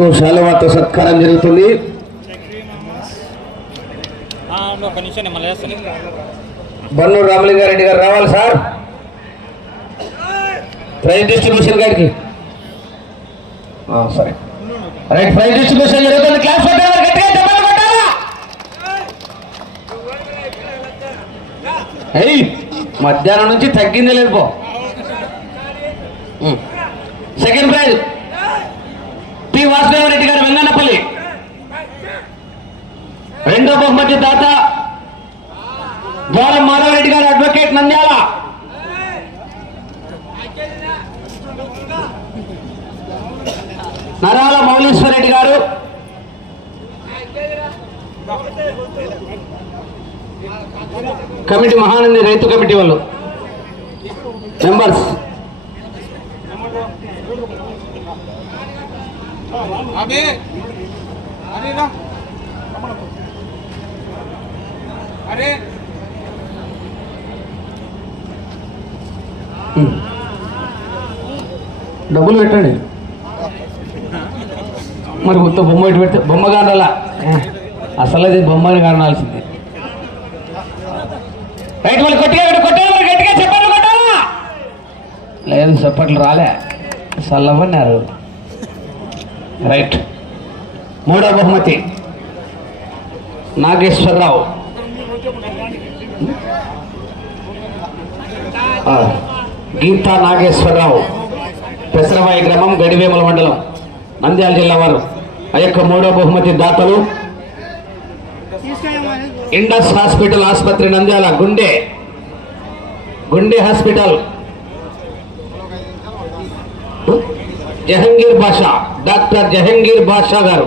గారికి శాలవాతో సత్కారం జరుగుతుంది. బన్నూరు రామలింగారెడ్డి గారు రావాలి సార్. ప్రైజ్ డిస్ట్రిబ్యూషన్ గారికి. సరే. రైట్ ప్రైజ్ డిస్ట్రిబ్యూషన్ జరుగుతుంది. క్లాస్ మధ్యాహ్నం నుంచి తగ్గింది లేదు పో. సెకండ్ ప్రైజ్ వాసుదేవరెడ్డి గారు వెంగన్నపల్లి. రెండో బహుమతి దాత ద్వారం మాధవరెడ్డి గారు అడ్వకేట్ నంద్యాల. నరాల మౌలీశ్వర్ రెడ్డి గారు. కమిటీ మహానంది రైతు కమిటీ వాళ్ళు. మెంబర్స్. అబే. అరే అరే. డబ్బులు పెట్టండి. మరి మొత్తం బొమ్మ ఇటు పెడితే బొమ్మ కానాలా? అసలు అది బొమ్మని కానాల్సింది. రైట్ వాళ్ళు కొట్టిగా ఇక్కడ కొట్టారు గట్టిగా చెప్పండి కొట్టాలా? లేదు చెప్పట్లు రాలే. చల్లవన్నారు రైట్ మూడో బహుమతి. నాగేశ్వరరావు. గీతా నాగేశ్వరరావు. పెసరవాయి గ్రామం గడివేముల మండలం నంద్యాల జిల్లా వారు. ఆ యొక్క మూడో బహుమతి దాతలు. ఇండస్ హాస్పిటల్ ఆసుపత్రి నంద్యాల గుండె. గుండె హాస్పిటల్. जहंगीर बाषा डॉक्टर जहंगीर बाषा गार